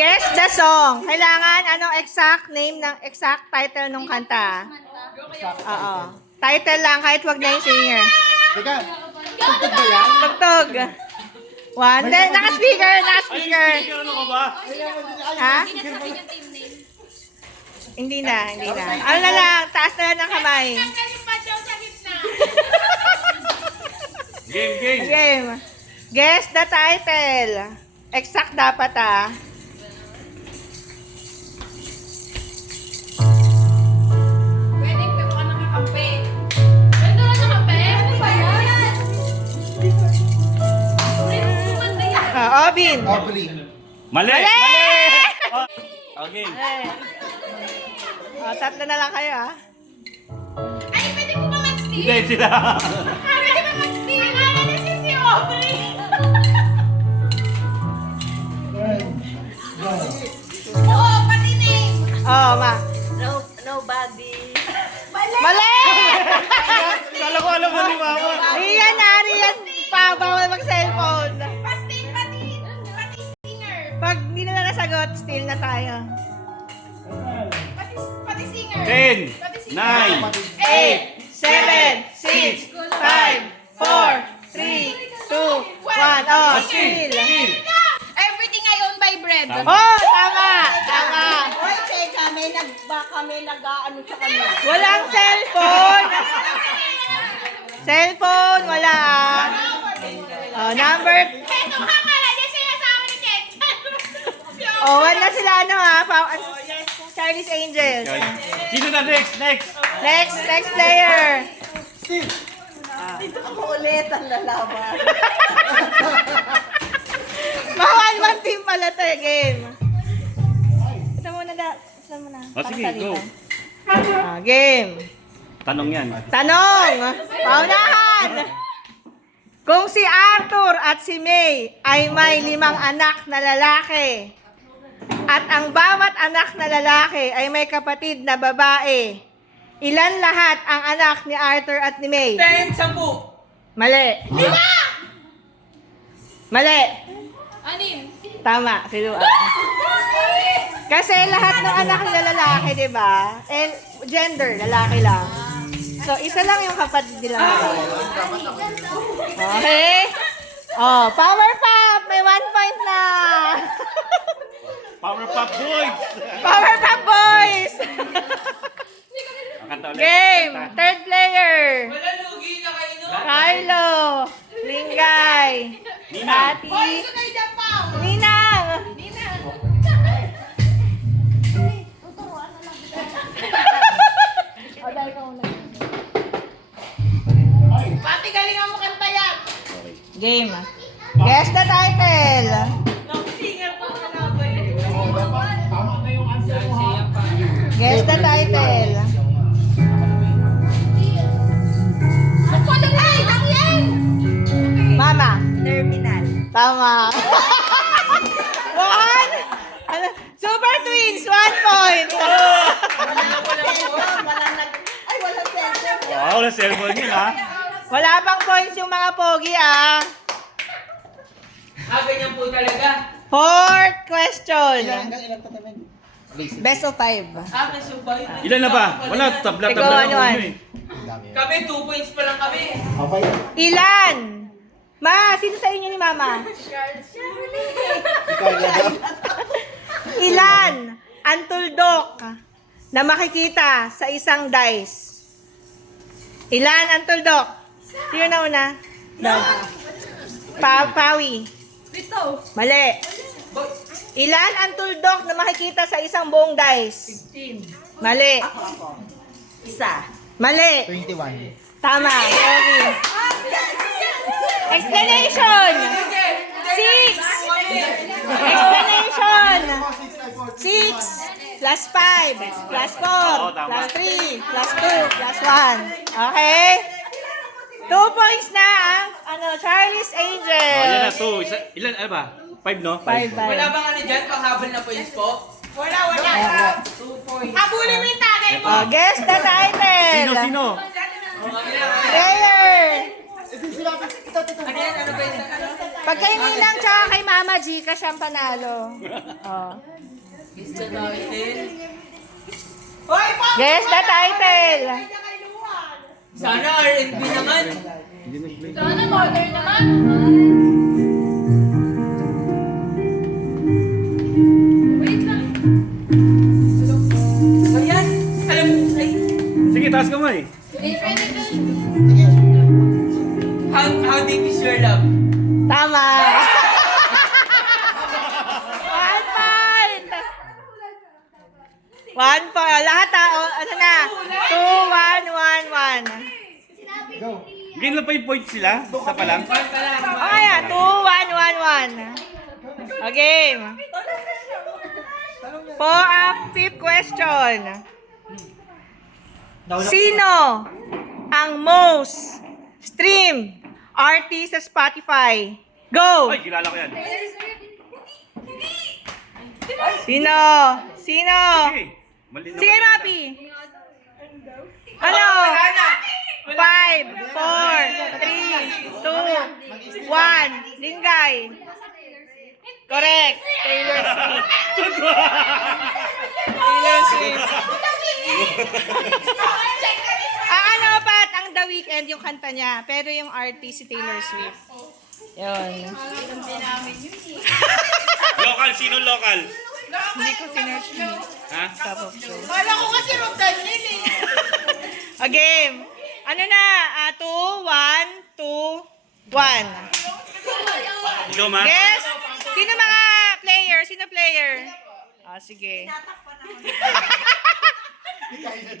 Guess the song. Kailangan anong exact name ng exact title ng kanta? Oo. Title lang kahit wag na yung singer. Teka, tugtog ba yan? Tugtog. One. Then, naka-speaker. Ano ka ba? Ha? Hindi na. Ano na lang, taas na lang ng kamay. Game. Game. Guess the title. Exact dapat ah. Pwede ka nakakampi. Pwede na nakakampi? Ano ba yan? Obin. Aubrey. Mali! Mali! Okay. Tatlo na lang kayo ah. Ay, pwede ko ba mag-steal? Hindi sila. Pwede ba mag-steal? Ano si Aubrey? Oo, pati name. Oh, ma. Nobody. Mali! Kala ko alam mo ni Mama. Riyan na, Riyan. Bawal mag-cellphone. Pati singer. Pag hindi na nasagot, steal na tayo. Pati singer. 10, Pati singer. 9, 8, 7, 6, 5, 4, 3, 2, 1. Oh, steal. Everything I own by bread. Oh, tama. Hoy, teka, may nag-ano sa kanya. Walang cellphone. Cellphone, wala ah. Oh, number. Eto ka pala, di siya sa akin ni Ketchan. Oh, wala sila ano ha. Charlie's Angels. Sino na next? Next player. Ako ulit ang lalaban. One team pala to eh, game. Ito muna. Oh, sige, go. Game. Tanong yan. Tanong! Paunahan! Kung si Arthur at si May ay may 5 anak na lalaki at ang bawat anak na lalaki ay may kapatid na babae, ilan lahat ang anak ni Arthur at ni May? 10, 10. Mali. 5! Mali. Anin? Tama, si Luan. Kasi lahat ng anak nila lalaki, di ba? Gender, lalaki lang. So, isa lang yung kapatid nila. Okay? Oh, power pop! May 1 point na! Powerpuff Boys! Power pop boys! Kanta ulit. Game! Kanta. Third player! Wala lugi na kayo, no? Carlo! Lingay! Nina. Tati! Sunay na pa. Ninang! Pati galingan mo kanta yan. Game. Guess the title. Singer pa ka na ba eh? Guess the title. Ay, lang yan! Mama. Terminal. Tama. One. Ano? Super Twins, 1 point. Walang cellphone. Wow, wala cellphone yun ha. Wala pang points yung mga pogi ah. Ganyan po talaga. Fourth question. Ilan pa namin? Best of 5. Kasubay. Ilan na ba? Wala, tabla Ikaw, na ano, uno ano? eh. Ang dami. Kami, 2 points pa lang kami. Okay. Ilan? Ma, sino sa inyo ni Mama? Ilan ang tuldok na makikita sa isang dice? Ilan ang tuldok? Sino na una? Pawi. Pito. Mali. Ilan ang tuldok na makikita sa isang buong dice? 15. Mali. Isa. Mali. 21. Tama. Okay. Explanation. 6. Explanation. 6 plus 5 plus 4 plus 3 plus 2 plus 1. Okay? 2 points na ang Charlie's Oh, Angel. yan na, 2. Ilan, ano ba? 5 no? 5. Wala bang ano dyan? Panghabol na points po? Wala. 2 points. Habulin mo yung tagay mo. Oh, guess the title. Sino? Player. Ano yan? Ano ba yun? Pag kay Ninang tsaka kay Mama G, ka siyang panalo. Oh. Guess the title. Sana R&B naman. Sana modern naman. Wait lang. Ayan. Alam mo, ay. Sige, taas kamay. How deep is your love? Tama. 1 point. 1 point. Lahat ano na? 2, 1, 1, 1. Go. Gain lang pa yung points sila sa palang. Okay, 2, 1, 1, 1. O, game. For ang fifth question. Sino ang most streamed artist sa Spotify? Go! Ay, kilala ko yan. Sino? Sino? Sige. Mali na Sige, mali. Rapi. Ano? 5, 4, 3, 2, 1. Lingay. Correct. Taylor Swift. Taylor Swift. Ano, Pat? Ang The Weeknd yung kanta niya. Pero yung artist si Taylor Swift. Yun. Local, sino local? Hindi ko sinerch niya. Ha? Top of show. Kala ko kasi Rob Daniel eh. A game. Ano na? 2, 1, 2, 1. Ikaw, ma? Guess. Sino mga player? Sino player? Sige.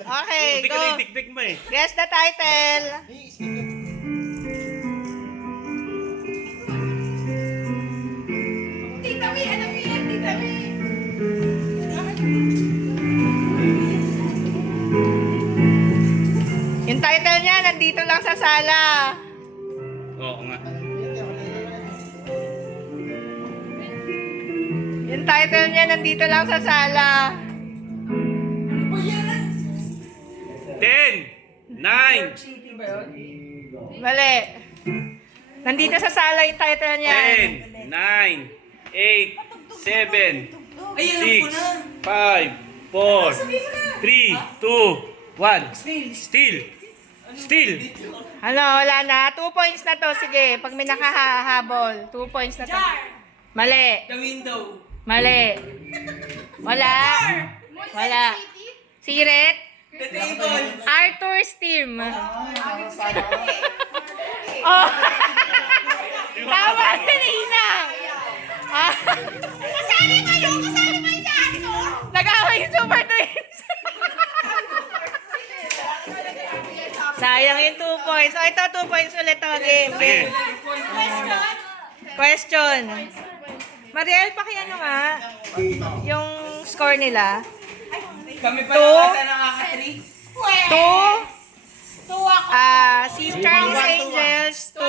Okay, Hindi ka go. na itik-tik mo eh. Guess the title. Tita Mi, alam mo yan, Tita Mi. Yung title niya, nandito lang sa sala. Oo nga. Yung title niya, nandito lang sa sala. 10, 9, Mali. Nandito sa sala yung title niya. 10, 9, 8, 7, Ay, alam ko 6, na. 5, 4, 3, 2, 1. Still. Still. Ano, wala na. 2 points na to. Sige, pag may nakahabol. 2 points na to. Mali. The window. Mali. Wala. Wala. Siret. The table. Arthur's team. Oh. Tama si Nina. Kasali kayo. Kasali kayo sa Arthur. Nag-away yung Super Twins. Sayang yung 2 points. O, ito 2 points ulit to game. Sige. Question. Mariel, pakiano nga yung score nila. Kami pa Two. lang ata nakaka-3. 2. Si Charles Angels 2.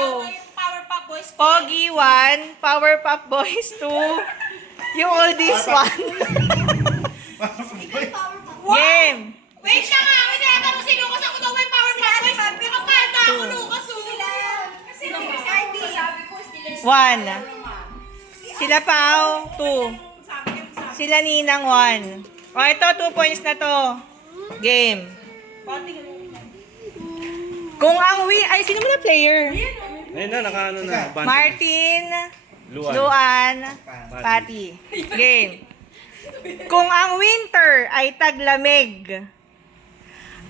Powerpuff Boys. Pogi 1. Powerpuff Boys 2. Yung oldies 1. Game. Wait lang nga, kinata mo si Lucas. Ako daw may Powerpuff Boys. Nakapalta ako, Lucas. Sila. Sabi ko, sila. 1. Sila Pao 2. Sila Ninang 1. O, ito 2 points na to. Game. Kung ang ay, sino mo na player? Ayun na, naka-ano na. Band. Martin, Luan. Luan, Patty. Game. Kung ang winter ay taglamig,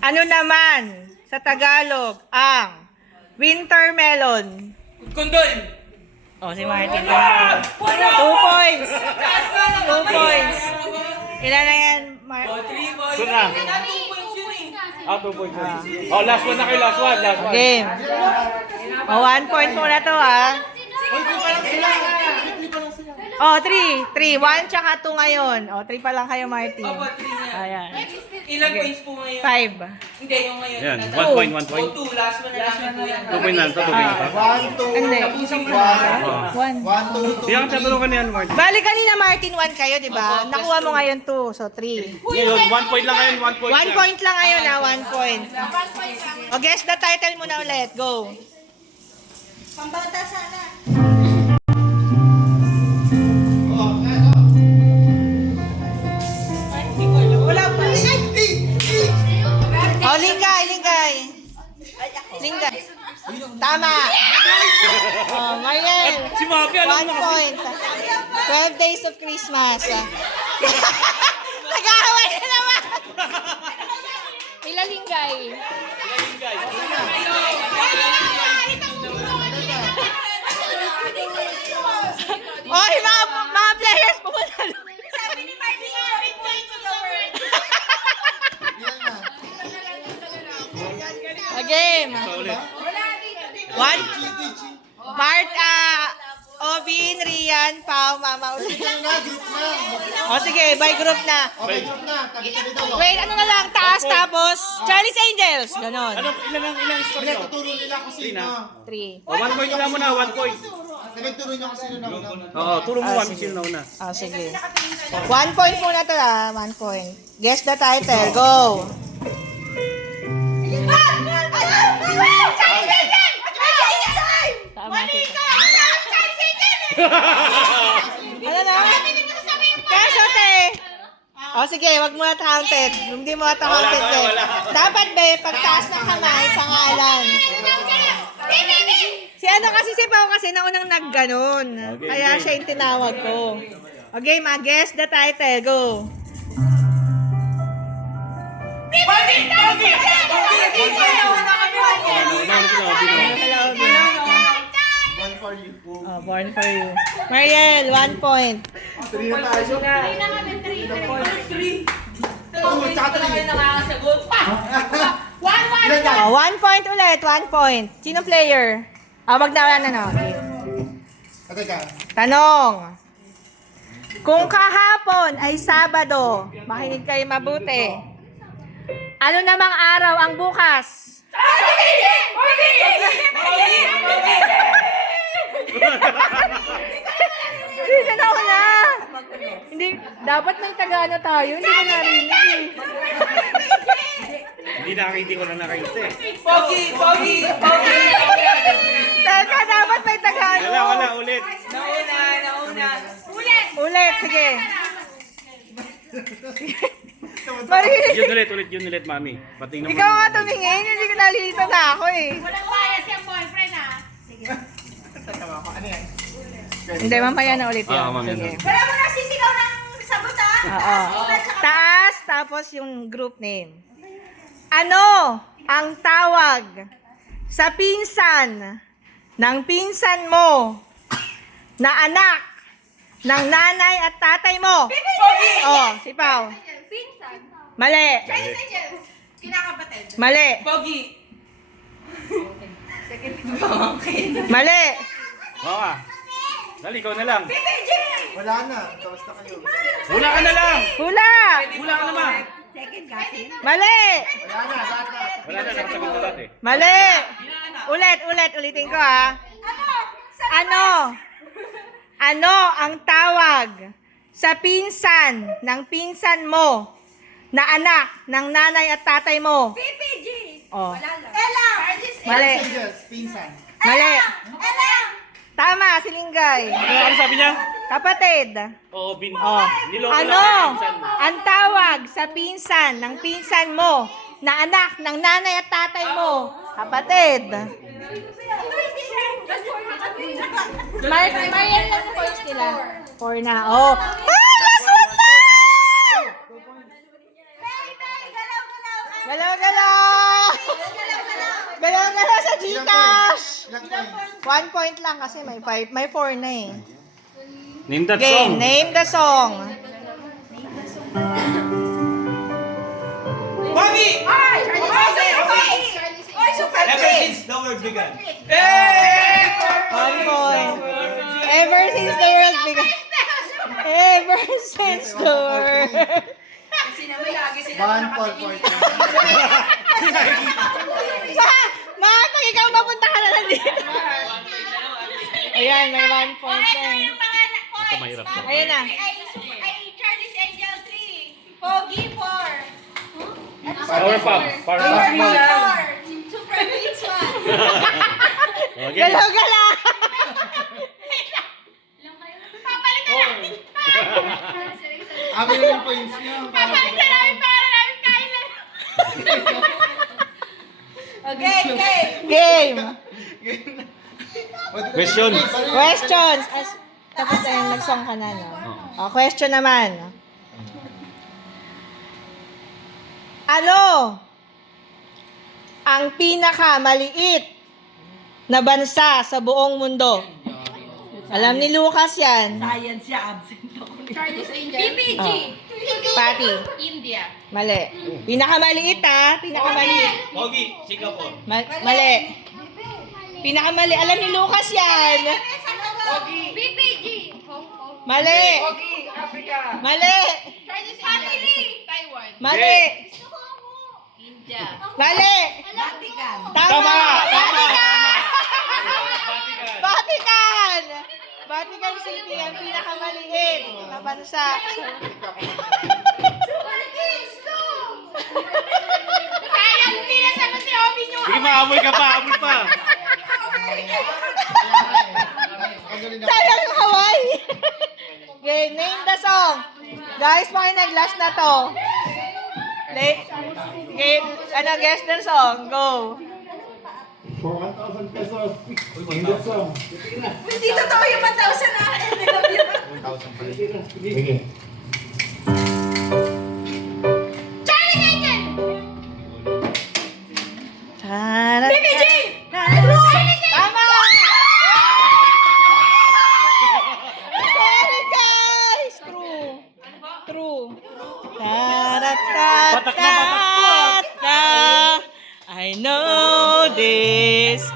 ano naman sa Tagalog ang winter melon? Kondol. Oh, si Martin. 2 points. 2 points. Ilan na yan, O, 3 boys. Doon na. 2 points. Oh, last one na kayo, last one. Last one. Game. O, 1 point muna to, ha? Oh, 3. 3. 1 tsaka 2 ngayon. O, 3 pa lang kayo, Martin. Opo, 3 na. Ayan. Ilan points po ngayon? 5. Hindi, yung ngayon. Yan, Nasa- 1 point, 1 point. O, 2. Last one na namin po yan. 2 point na, 2 point na. 1, 2, Hindi. 1, 1. 2, Di ang tatanong ka niyan, Martin. Bali kanina, Martin, 1 kayo, di ba? Nakuha mo ngayon 2, so 3. Ngayon, 1 point lang ngayon, 1 point 1 lang. point lang ngayon, ha? 1 point. O, guess the title muna ulit. Go. Pambata sana. Ghost of Christmas. Nag-aaway na naman. Ilalinggay. Oy, mga players, pumunta doon. Sabi ni Marty, big point to the world. A game. One. Part, Ovin, Rian, Pao, Mama ulit. O sige, by group na. Okay, group na. Tabi-tabi daw. Wait, ano na lang, taas tapos Charlie's Angels. Ganon. Ilang score Hindi, nyo? tuturo nila kung sino. 3. 1 point lang muna, 1 point. Nagturo nyo kung sino na una. Oo, tulong mo kami sino na una. Ah, sige. 1 point muna to 1 point. Guess the title, go. Tama. Ano na? Kasote. O sige, wag mo na counted. Hindi mo na counted. Wala. Dapat be, pagtaas ng kamay, pangalan. Si ano kasi, si Pao kasi naunang nagganon. Okay, Kaya okay. siya yung tinawag ko. Okay, guess the title, go. One for you. Oh, born for you. Mariel, 1 point. 3 na tayo. Tsaka 3. Ilan yan? Oh, 1 point ulit, 1 point. Sino player? Wag na, wala. Okay. Teka. Tanong. Kung kahapon ay Sabado, makinig kayo mabuti. Ano namang araw ang bukas? Hindi na ako na. Hindi, dapat may Tagano tayo. Hindi ko narinig eh. Hindi nakakiti ko na nakakita eh. Pogi! Teka, dapat may Tagano. Wala, ulit. Nauna. Ulit, sige. Marinig. Yun ulit, mami. Patingnan mo. Ikaw nga tumingin, hindi ko nalilito na ako eh. Walang bias yung boyfriend, ha? Ano yan? Hindi, mamaya na ulit yun. mamaya Sige. na. Wala mo na sisigaw ng sagot, ha? Oo. Taas, tapos yung group name. Ano ang tawag sa pinsan ng pinsan mo na anak ng nanay at tatay mo? Oh, si Pao. Pinsan. Mali. Chinese angels. Kinakapatid. Mali. Pogi! Mali. Oo nga. Dali, ikaw na lang. Wala na. Tapos na kayo. Hula ka na lang. Hula. Hula ka naman. Mali. Wala na. Lahat na. Wala na, nakasagot na lahat eh. Mali. Ulitin ko ha. Ano ang tawag sa pinsan ng pinsan mo na anak ng nanay at tatay mo? PPG. Oh. Ella. Mali. Angels, pinsan. Mali. Ella. Tama, si Linggay. Ano sabi niya? Kapatid. Oo, Oh. niloko Ano lang ang pinsan mo. ang tawag sa pinsan ng pinsan mo na anak ng nanay at tatay mo? Kapatid. Mariel lang ang points nila. 4 na. Oh. Last one na! Galaw-galaw! Galaw-galaw sa Gcash! Ilang points? 1 point lang kasi may 4 na eh. Name that Game, song. name the song. Pogi! Super since the world began. 1 point. Ever since the world began. Ever since the world. Kasi naman lagi sila 1 for 40. Pag ikaw mapunta ka na lang dito. Ayan, may 1 point na. yung mga Ito mahirap to. Ayan na. ay Charlie's Angel 3. Pogi 4. Power Pop. Power Pop. 4. Super Beats 1. Okay. Galaw-galaw. Papalitan namin. Amin yung points niyo. Papalitan namin para namin kailan. Okay. Game. Question. Questions. Tapos ayun, nag-song ka na, no? Oo. Question naman. Ano ang pinakamaliit na bansa sa buong mundo? Alam ni Lucas yan. Chinese, India. PPG. Pati. India. Mali. Pinakamaliit ha. Pinakamaliit. Pogi, Singapore. Mali. Pinakamali. Alam ni Lucas yan. PPG. Hong Kong. Mali. Mali. Chinese, India. Taiwan. Mali. India. Mali. Tama. Vatican. Vatican. Vatican City ang pinakamaliit na bansa. Sayang, hindi na sagot si Obi nyo. Sige, maamoy ka pa, amoy pa. Magaling na. Sayang yung Hawaii. Okay, name the song. Guys, pakinig, last na to. Okay, guess the song. Go. For 1,000 pesos, in the song. Hindi totoo yung 1,000 na. 1,000 pala. Sige. Charlie Angel! BBG! Tama! Sorry guys! True. Ta-da-ta-ta-ta. I know this.